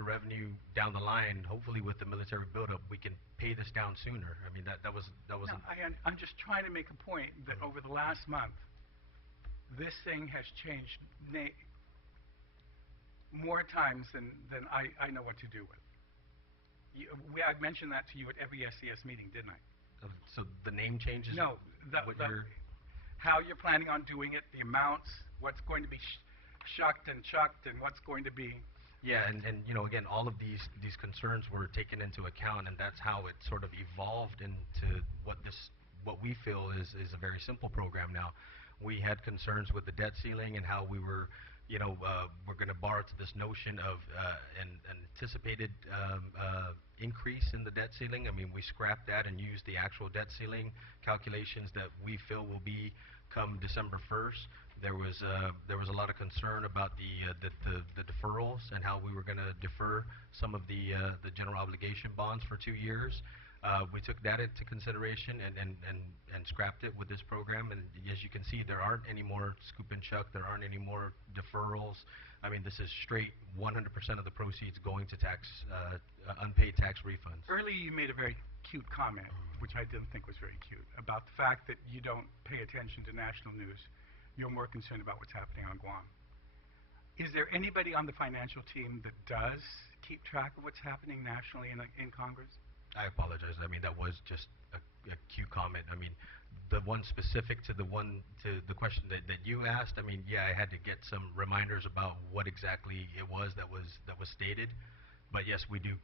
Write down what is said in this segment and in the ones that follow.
extra revenue down the line, hopefully with the military buildup, we can pay this down sooner. I mean, that was No, I'm just trying to make a point that over the last month, this thing has changed more times than I know what to do with. I mentioned that to you at every SES meeting, didn't I? So the name changes? No, how you're planning on doing it, the amounts, what's going to be shucked and chucked, and what's going to be... Yeah, and you know, again, all of these concerns were taken into account, and that's how it sort of evolved into what we feel is a very simple program now. We had concerns with the debt ceiling and how we were, you know, we're going to borrow to this notion of an anticipated increase in the debt ceiling. I mean, we scrapped that and used the actual debt ceiling calculations that we feel will be come December 1st. There was a lot of concern about the deferrals and how we were going to defer some of the general obligation bonds for 2 years. We took that into consideration and scrapped it with this program. And as you can see, there aren't any more scoop and chuck. There aren't any more deferrals. I mean, this is straight 100% of the proceeds going to unpaid tax refunds. Earlier, you made a very cute comment, which I didn't think was very cute, about the fact that you don't pay attention to national news. You're more concerned about what's happening on Guam. Is there anybody on the financial team that does keep track of what's happening nationally in Congress? I apologize. I mean, that was just a cute comment. I mean, the one specific to the question that you asked, I mean, yeah, I had to get some reminders about what exactly it was that was stated. But yes, we do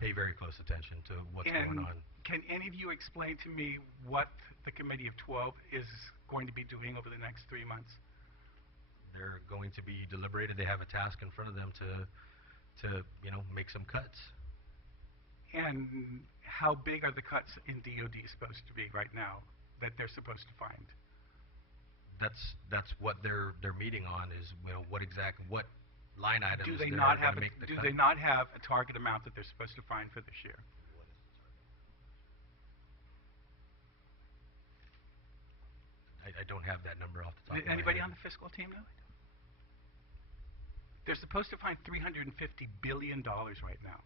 pay very close attention to what's going on. Can any of you explain to me what the Committee of 12 is going to be doing over the next 3 months? They're going to be deliberated. They have a task in front of them to you know, make some cuts. And how big are the cuts in DOD supposed to be right now that they're supposed to find? That's what they're meeting on, is, you know, what line items do they they're not going have to make the cut. Do they not have a target amount that they're supposed to find for this year? I don't have that number off the top of my head. Anybody on the fiscal team know? They're supposed to find $350 billion right now.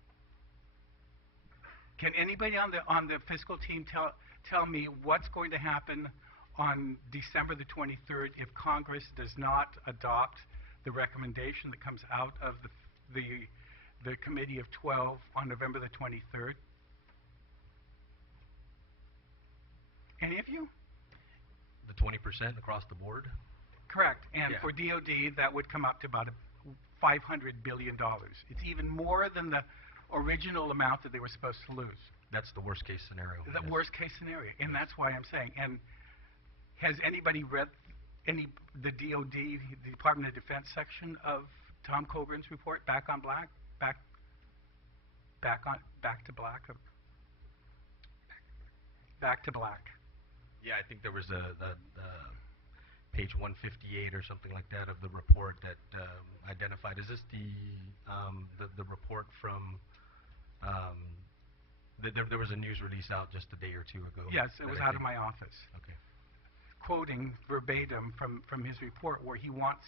Can anybody on the fiscal team tell me what's going to happen on December the 23rd if Congress does not adopt the recommendation that comes out of the Committee of 12 on November the 23rd? Any of you? The 20% across the board? Correct. And yeah. For DOD, that would come up to about $500 billion. It's even more than the original amount that they were supposed to lose. That's the worst case scenario. The yes. worst case scenario. And yes. That's why I'm saying. And has anybody read the DOD, the Department of Defense section of Tom Coburn's report, Back on Black? Back to Black? Back to Black. Yeah, I think there was a page 158 or something like that of the report that identified. Is this the report from? There was a news release out just a day or two ago. Yes, it was out of my office. Okay. Quoting verbatim from his report, where he wants,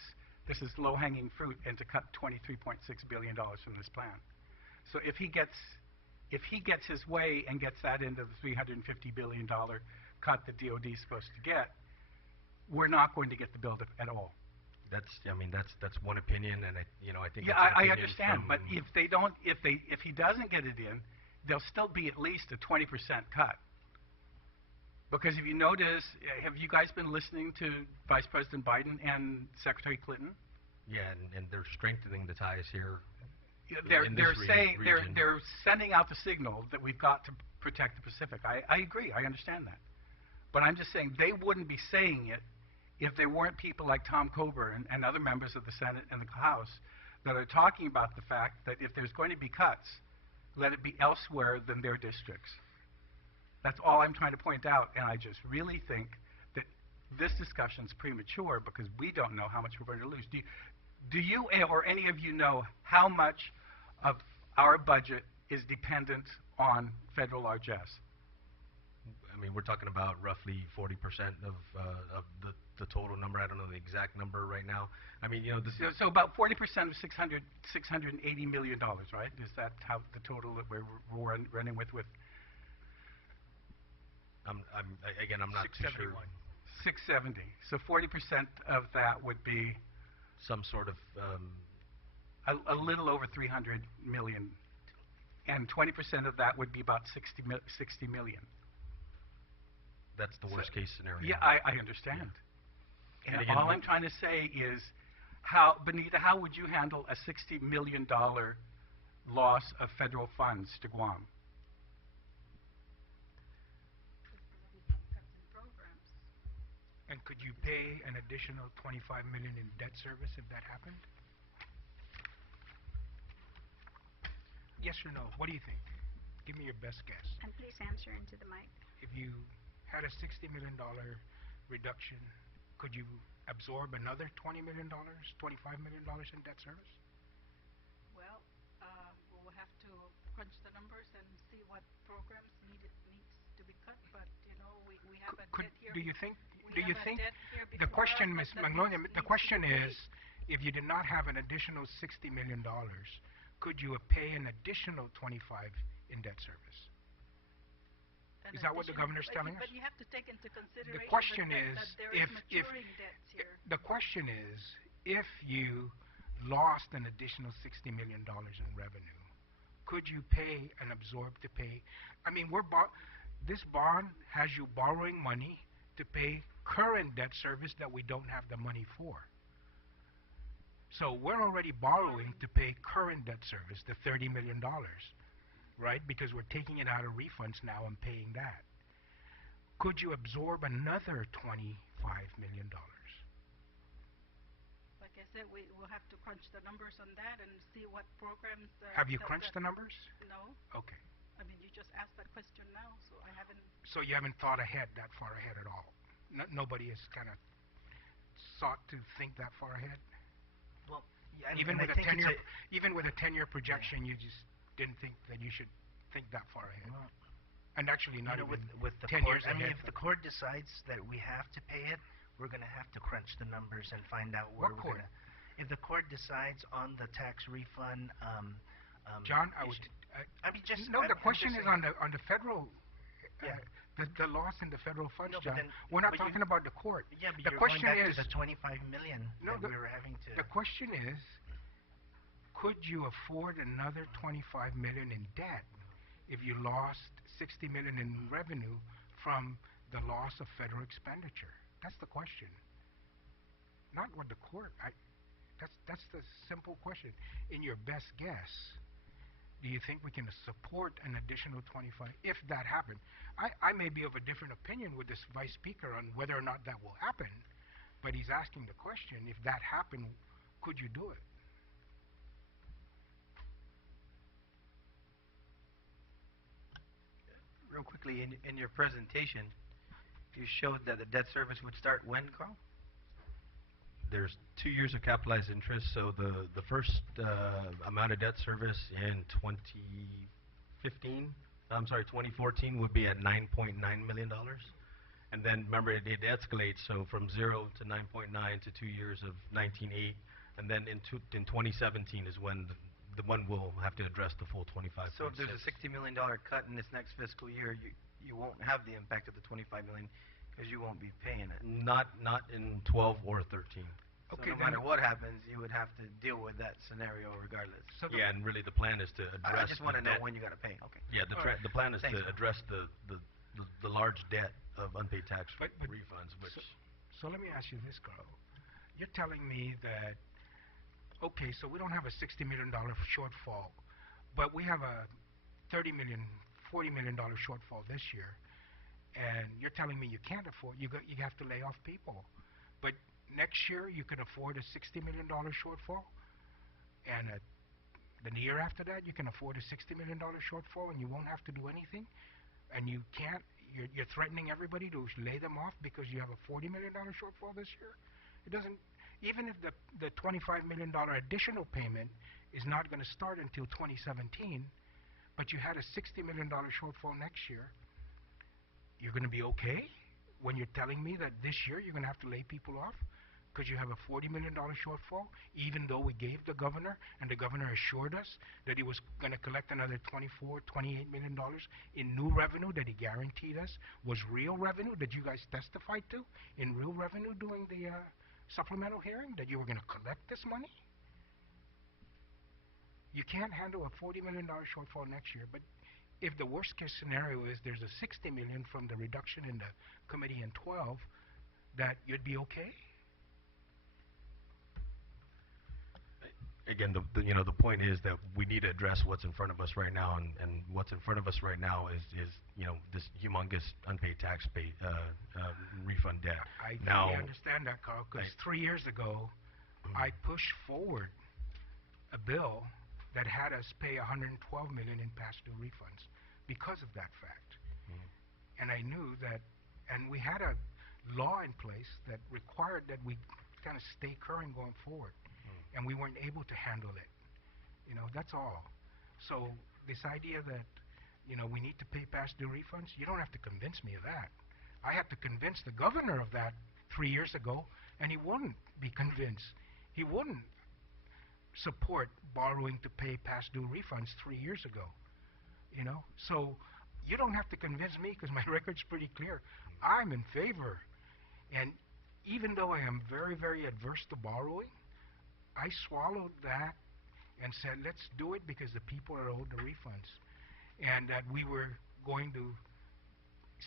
this is low-hanging fruit, and to cut $23.6 billion from this plan. So if he gets his way and gets that into the $350 billion cut the DOD is supposed to get, we're not going to get the build at all. I mean, that's one opinion, and I think. Yeah, I understand, but if he doesn't get it in, there'll still be at least a 20% cut. Because if you notice, have you guys been listening to Vice President Biden and Secretary Clinton? Yeah, and they're strengthening the ties here. Yeah, they're sending out the signal that we've got to protect the Pacific. I agree. I understand that. But I'm just saying they wouldn't be saying it if there weren't people like Tom Coburn and other members of the Senate and the House that are talking about the fact that if there's going to be cuts, let it be elsewhere than their districts. That's all I'm trying to point out, and I just really think that this discussion is premature because we don't know how much we're going to lose. Do you or any of you know how much of our budget is dependent on federal largesse? I mean, we're talking about roughly 40% of the total number. I don't know the exact number right now. I mean, you know, this is So about 40% of $680 million, right? Is that how the total that we're running with? Again, I'm not too sure. 670. So 40% of that would be Some sort of a little over 300 million, and 20% of that would be about 60 million. that's the worst case scenario. Yeah, I understand. Yeah. And again, all I'm trying to say is, Benita, how would you handle a $60 million loss of federal funds to Guam? And could you pay an additional $25 million in debt service if that happened? Yes or no? What do you think? Give me your best guess. And please answer into the mic. If you had a $60 million reduction, could you absorb another $20 million, $25 million in debt service? Well, we'll have to crunch the numbers and see what programs needs to be cut. But you know, we have a debt here. Do you think? The question, Ms. Magnolia, the question is, if you did not have an additional $60 million, could you pay an additional 25 in debt service? Is that what the governor's telling us? But you have to take into consideration The question is, that there is maturing debts here. The question is, if you lost an additional $60 million in revenue, could you pay and absorb to pay? I mean, this bond has you borrowing money to pay current debt service that we don't have the money for. So we're already borrowing to pay current debt service, the $30 million, right? Because we're taking it out of refunds now and paying that. Could you absorb another $25 million? Like I said, we'll have to crunch the numbers on that and see what programs. Have you crunched the numbers? No. Okay. I mean, you just asked that question now, so I haven't. So you haven't thought ahead, that far ahead at all? Nobody has kind of sought to think that far ahead? Well, yeah, even with a 10-year projection, you just didn't think that you should think that far ahead. Well, and actually not even with the 10 court, years I mean, ahead. if the court decides that we have to pay it, we're going to have to crunch the numbers and find out where What we're court? going to. If the court decides on the tax refund, John, I mean, the question is on the federal. Yeah. The loss in the federal funds, No, John. but then- We're not but talking about the court. Yeah, but the you're question going back is to the 25 million No, that we were having to. the question is, could you afford another 25 million in debt if you lost 60 million in revenue from the loss of federal expenditure? That's the question. Not what the court. That's the simple question. In your best guess, do you think we can support an additional 25 if that happened? I may be of a different opinion with this vice speaker on whether or not that will happen, but he's asking the question, if that happened, could you do it? Real quickly, in your presentation, you showed that the debt service would start when, Carl? There's 2 years of capitalized interest, so the first amount of debt service in 2014 would be at $9.9 million. And then remember, it escalates, so from 0 to 9.9 to 2 years of 19.8, and then in 2017 is when the one will have to address the full 25. So if there's a $60 million cut in this next fiscal year, you won't have the impact of the $25 million because you won't be paying it. Not in 12 or 13. So Okay, no matter what happens, you would have to deal with that scenario regardless. So Yeah, and really the plan is to address I just want to the know debt. when you got to pay. Okay. Yeah, the plan is Thanks, to man. address the large debt of unpaid tax But- refunds, which So let me ask you this, Carl. You're telling me that, okay, so we don't have a $60 million shortfall, but we have a $30 million, $40 million shortfall this year, and you're telling me you can't afford, you have to lay off people. But next year you can afford a $60 million shortfall, and the year after that you can afford a $60 million shortfall and you won't have to do anything, and you can't, you're threatening everybody to lay them off because you have a $40 million shortfall this year? It doesn't, even if the $25 million additional payment is not going to start until 2017, but you had a $60 million shortfall next year, you're going to be okay when you're telling me that this year you're going to have to lay people off because you have a $40 million shortfall, even though we gave the governor, and the governor assured us that he was going to collect another $24, $28 million in new revenue that he guaranteed us was real revenue that you guys testified to in real revenue during the supplemental hearing, that you were going to collect this money? You can't handle a $40 million shortfall next year, but if the worst case scenario is there's a $60 million from the reduction in the committee in 12, that you'd be okay? Again, the point is that we need to address what's in front of us right now, and what's in front of us right now is this humongous unpaid tax refund debt. I fully understand that, Carl, because 3 years ago, I pushed forward a bill that had us pay $112 million in past due refunds because of that fact. And I knew that, and we had a law in place that required that we kind of stay current going forward. And we weren't able to handle it. That's all. So this idea that, we need to pay past due refunds, you don't have to convince me of that. I had to convince the governor of that 3 years ago, and he wouldn't be convinced. He wouldn't support borrowing to pay past due refunds 3 years ago. So you don't have to convince me because my record's pretty clear. I'm in favor. And even though I am very, very adverse to borrowing, I swallowed that and said, let's do it because the people are owed the refunds. And that we were going to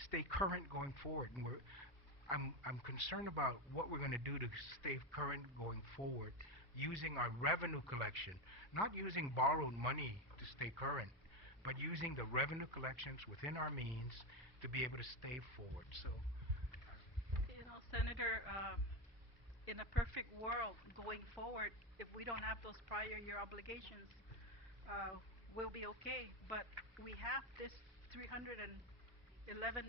stay current going forward. And I'm concerned about what we're going to do to stay current going forward using our revenue collection, not using borrowed money to stay current, but using the revenue collections within our means to be able to stay forward. So, Senator, in a perfect world going forward, if we don't have those prior year obligations, we'll be okay. But we have this $311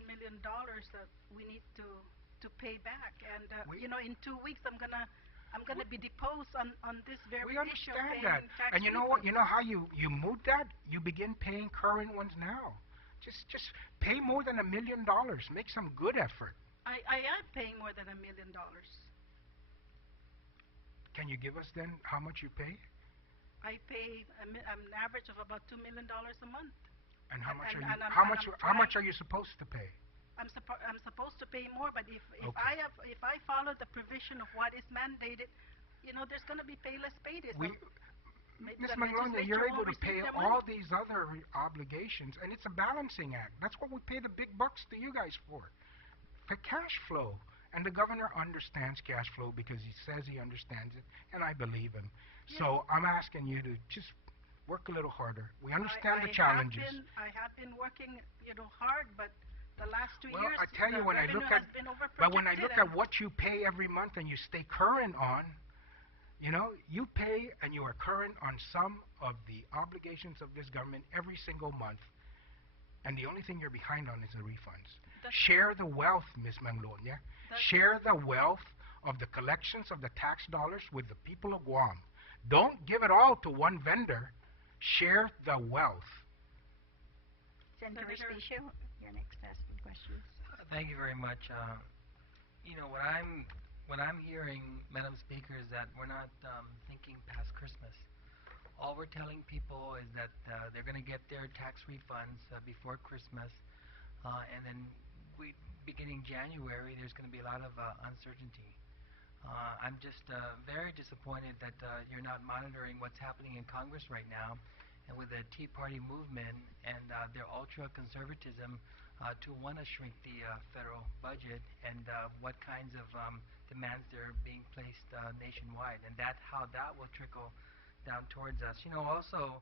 million that we need to pay back. And in 2 weeks, I'm gonna be deposed on this very we issue of understand paying that. tax And you know what? refunds. You know how you moved that? You begin paying current ones now. Just pay more than $1 million. Make some good effort. I am paying more than $1 million. Can you give us then how much you pay? I pay an average of about $2 million a month. And how much And- are you? and I'm- How and much? I'm How much trying- are you supposed to pay? I'm supposed to pay more, but if Okay. if I follow the provision of what is mandated, there's going to be payless pay this. Ms. Magnolia, you're able to pay their all money. these other obligations, and it's a balancing act. That's what we pay the big bucks to you guys for cash flow. And the governor understands cash flow because he says he understands it, and I believe him. Yes. So I'm asking you to just work a little harder. We understand the challenges. I have been working, hard, but the last 2 Well, years, I tell you, the when I revenue look has at, been but when I look overprojected at what you pay every month and you stay current on, you pay and you are current on some of the obligations of this government every single month, and the only thing you're behind on is the refunds. Share the wealth, Ms. Magnolia. Share the wealth of the collections of the tax dollars with the people of Guam. Don't give it all to one vendor. Share the wealth. Senator Respicio, you're next to ask some questions. Thank you very much. What I'm hearing, Madam Speaker, is that we're not thinking past Christmas. All we're telling people is that they're going to get their tax refunds before Christmas, and then beginning January, there's going to be a lot of uncertainty. I'm just very disappointed that you're not monitoring what's happening in Congress right now, and with the Tea Party movement and their ultra-conservatism to want to shrink the federal budget, and what kinds of demands they're being placed nationwide, and how that will trickle down towards us. Also,